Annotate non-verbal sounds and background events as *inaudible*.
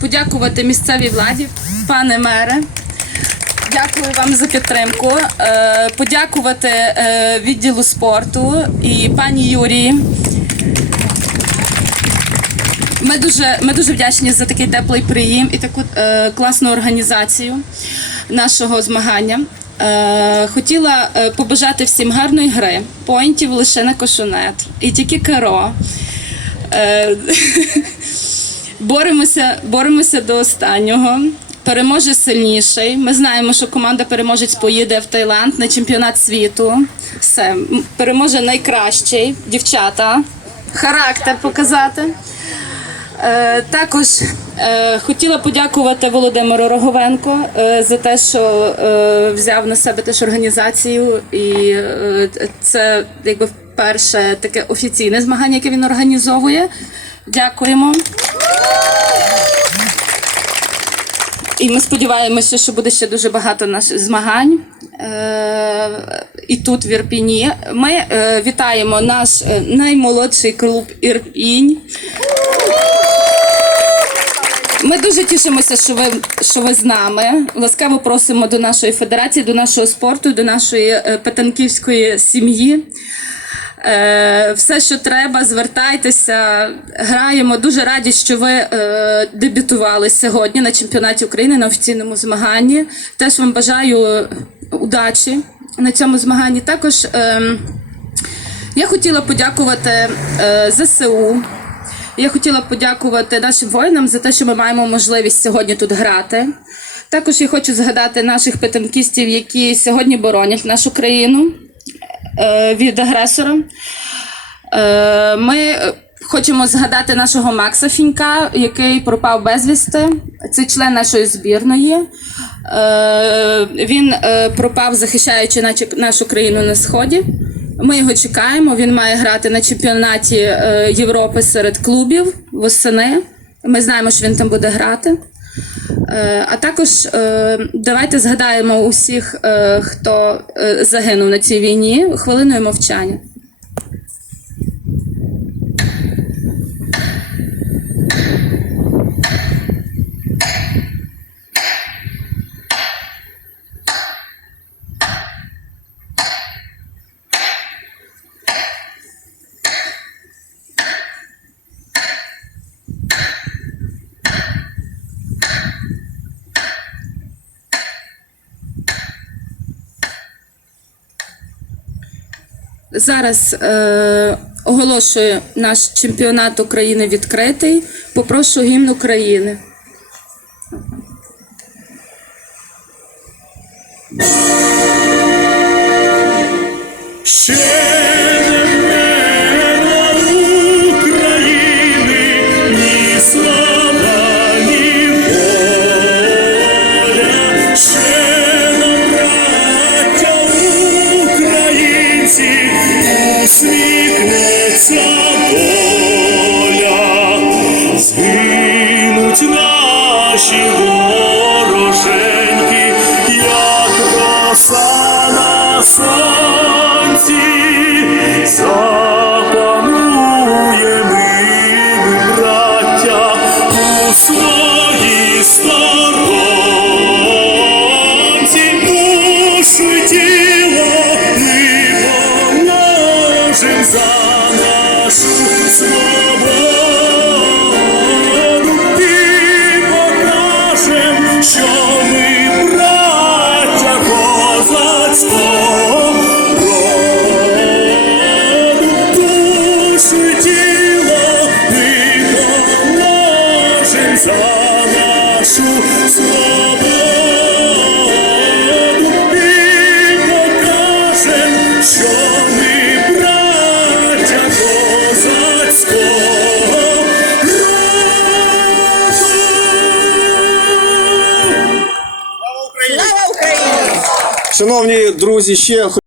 Подякувати місцевій владі, пане мере. Дякую вам за підтримку. Е, Подякувати е, відділу спорту і пані Юрії. Ми дуже, ми дуже вдячні за такий теплий прийом і таку е, класну організацію нашого змагання. Е, хотіла е, побажати всім гарної гри, поінтів лише на кошунет і тільки керо. *laughs* Боремося, боремося до останнього. Переможе сильніший. Ми знаємо, що команда переможець поїде в Таїланд на чемпіонат світу. Все, переможе найкращий, дівчата, характер показати. Е, також е, хотіла подякувати Володимиру Роговенко е, за те, що е, взяв на себе теж організацію, і е, це якби перше таке офіційне змагання, яке він організовує. Дякуємо. І ми сподіваємося, що буде ще дуже багато наших змагань. Е, і тут в Ірпіні. Ми е, вітаємо наш е, наймолодший клуб Ірпінь. Ми дуже тішимося, що ви, що ви з нами. Ласкаво просимо до нашої федерації, до нашого спорту, до нашої петанківської сім'ї. Е, все, що треба, звертайтеся, граємо. Дуже раді, що ви е, дебютували сьогодні на чемпіонаті України на офіційному змаганні. Теж вам бажаю удачі на цьому змаганні. Також е, я хотіла подякувати е, ЗСУ. Я хотіла подякувати нашим воїнам за те, що ми маємо можливість сьогодні тут грати. Також я хочу згадати наших петанкістів, які сьогодні боронять нашу країну від агресора. Е, Ми е, хочемо згадати нашого Макса Фінька, який пропав безвісти. Це член нашої збірної. Е, Він е, пропав, захищаючи нашу країну на сході. Ми його чекаємо. Він має грати на чемпіонаті е, Європи серед клубів восени. Ми знаємо, що він там буде грати. Е, А також е, давайте згадаємо усіх, е, хто загинув на цій війні, хвилиною мовчання. Зараз е, оголошую наш чемпіонат України відкритий. Попрошу гімн України. Усміхнеться положим за нашу свободу і покажем, що ми браття козацького роду. Тіло ми за нашу свободу Шановні друзі, ще